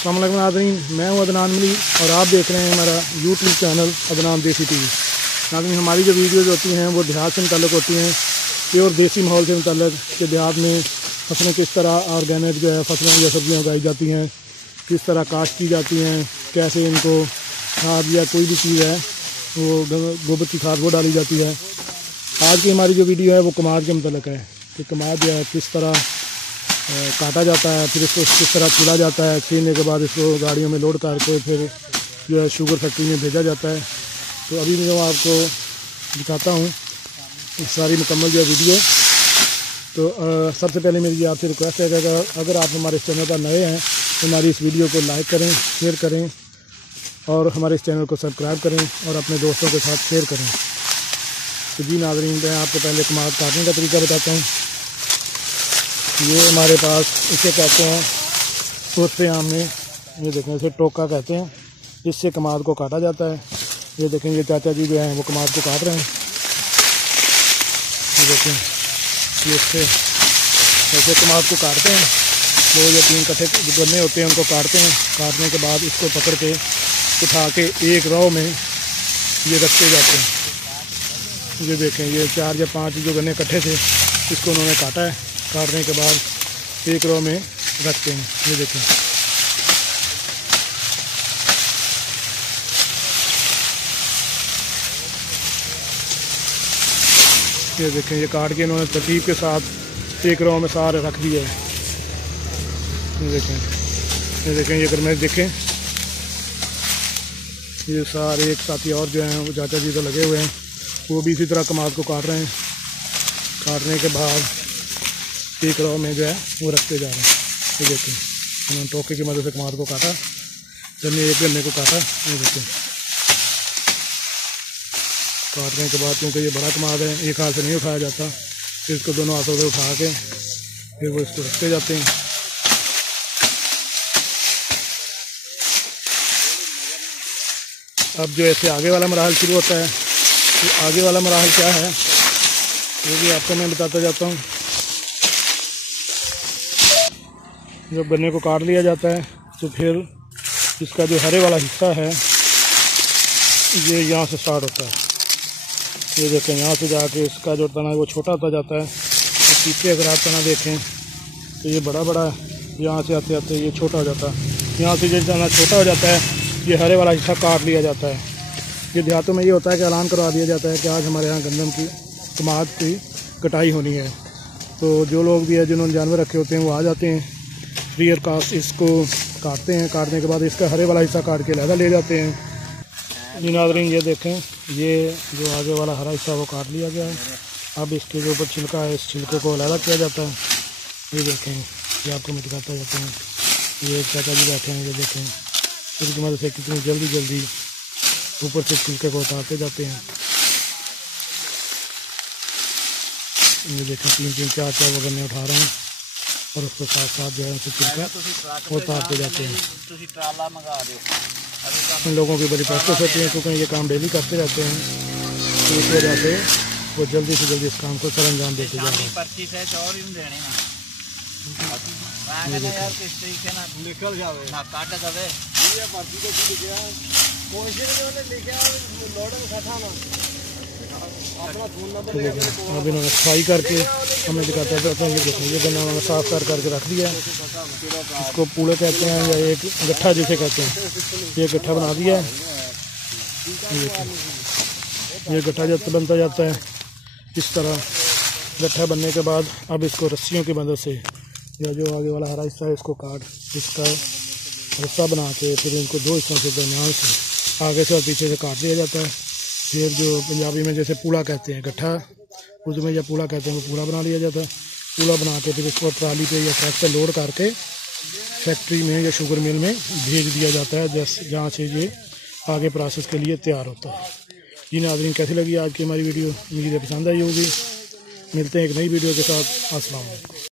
अस्सलाम वालेकुम नाज़रीन, मैं हूं अदनान मलिक और आप देख रहे हैं हमारा यूट्यूब चैनल अदनान देसी टीवी। नाज़रीन, हमारी जो वीडियोज़ होती हैं वो देहात से मुतल्लिक़ होती हैं, प्योर देसी माहौल से मुतल्लिक़ कि देहात में फसलें किस तरह ऑर्गेनिक जो है फसलें या सब्ज़ियाँ उगाई जाती हैं, किस तरह काश्त की जाती हैं, कैसे इनको खाद या कोई भी चीज़ है वो गोबर की खाद वो डाली जाती है। आज की हमारी जो वीडियो है वो कमाद के मुतल्लिक़ है कि कमाद जो है किस तरह काटा जाता है, फिर इसको किस तरह छीला जाता है, छीलने के बाद इसको गाड़ियों में लोड करके फिर जो है शुगर फैक्ट्री में भेजा जाता है। तो अभी मैं आपको दिखाता हूँ सारी मुकम्मल जो है वीडियो। तो सबसे पहले मेरी आपसे रिक्वेस्ट है कि अगर आप हमारे इस चैनल पर नए हैं तो हमारी इस वीडियो को लाइक करें, शेयर करें और हमारे इस चैनल को सब्सक्राइब करें और अपने दोस्तों के साथ शेयर करें। तो जी नाज़रीन, मैं आपको पहले कमाद काटने का तरीका बताता हूँ। ये हमारे पास इसे कहते हैं सूरत आम में, ये देखें इसे टोका कहते हैं, इससे कमाद को काटा जाता है। ये देखें ये चाचा जी जो हैं वो कमाद को काट रहे हैं। ये देखें ये इससे ऐसे कमाद को काटते हैं, 2 या 3 कट्ठे गन्ने होते हैं उनको काटते हैं। काटने के बाद इसको पकड़ के उठा के एक रो में ये रखते जाते हैं। ये देखें ये 4 या 5 जो गन्ने इकट्ठे थे इसको उन्होंने काटा है। काटने के बाद एक रो में रखते हैं। ये देखें ये देखें ये काट के इन्होंने तरतीब के साथ एक रो में सारे रख दिए है। ये देखें ये अगर मैं देखें ये सारे एक साथी और जो हैं वो चाचा जी तो लगे हुए हैं, वो भी इसी तरह कमाद को काट रहे हैं। काटने के बाद एक रो में जो है वो रखते जा रहे हैं। ये देखें उन्होंने टोके की मदद से कमाद को काटा, एक गन्ने को काटा। ये देखें काटने के बाद क्योंकि ये बड़ा कमाद है एक हाथ से नहीं उठाया जाता, फिर इसको दोनों हाथों से उठा के फिर वो इसको रखते जाते हैं। अब जो ऐसे आगे वाला मराहल शुरू होता है, तो आगे वाला मराहल क्या है वो भी आपको मैं बताता जाता हूँ। जब गन्ने को काट लिया जाता है तो फिर इसका जो हरे वाला हिस्सा है ये यहाँ से स्टार्ट होता है। ये देखें यहाँ से जाके इसका जो तना है वो छोटा होता जाता है। तो पीछे अगर आप तना देखें तो ये बड़ा बड़ा यहाँ से आते आते ये छोटा हो जाता है। यहाँ से जब तना छोटा हो जाता है ये हरे वाला हिस्सा काट लिया जाता है। ये देहातों में ये होता है कि ऐलान करवा दिया जाता है कि आज हमारे यहाँ गंदम की कमाद की कटाई होनी है। तो जो लोग भी है जिन्होंने जानवर रखे होते हैं वो आ जाते हैं, फ्री ऑफ कास्ट इसको काटते हैं। काटने के बाद इसका हरे वाला हिस्सा काट के लहदा ले जाते हैं। जी नाज़रीन ये देखें ये जो आगे वाला हरा हिस्सा वो काट लिया गया है। अब इसके जो ऊपर छिलका है इस छिलके को अलग किया जाता है। ये देखें ये आपको मैं दिखाता जाता हूँ। ये चाचा जी बैठे हैं, ये देखें इसकी मदद से कितनी जल्दी जल्दी ऊपर से छिलके को उतारते जाते हैं। ये देखें 3-3 4-4 वो गन्ने उठा रहे हैं और उसके साथ साथ जो है उसे छिलका उतारते जाते हैं। इन लोगों की बड़ी प्रैक्टिस होती है क्योंकि ये काम डेली करते रहते हैं, तो इस वजह से वो जल्दी से जल्दी इस काम को सर अंजाम देते जा रहे हैं। अब इन्होंने सफाई करके हमें दिखाता है। ये देखें ये गन्ना उन्होंने साफ करके रख दिया है। इसको पूड़े कहते हैं या एक गट्ठा जिसे कहते हैं, ये गट्ठा बना दिया है। ये गट्ठा जब बनता जाता है इस तरह गट्ठा बनने के बाद अब इसको रस्सियों की मदद से या जो आगे वाला हरा हिस्सा है इसको काट इसका रस्सा बना के फिर इनको 2 हिस्सों से दरमियान से आगे से और पीछे से काट दिया जाता है। फिर जो पंजाबी में जैसे पूड़ा कहते हैं, गट्ठा उर्दू में या पूड़ा कहते हैं, वो पूड़ा बना लिया जाता है। पूड़ा बना के फिर इसको ट्राली पे या ट्रक पे लोड करके फैक्ट्री में या शुगर मिल में भेज दिया जाता है, जहाँ से ये आगे प्रोसेस के लिए तैयार होता है। जी नाज़रीन कैसी लगी आज की हमारी वीडियो? उम्मीद है पसंद आई होगी। मिलते हैं एक नई वीडियो के साथ। अस्सलाम वालेकुम।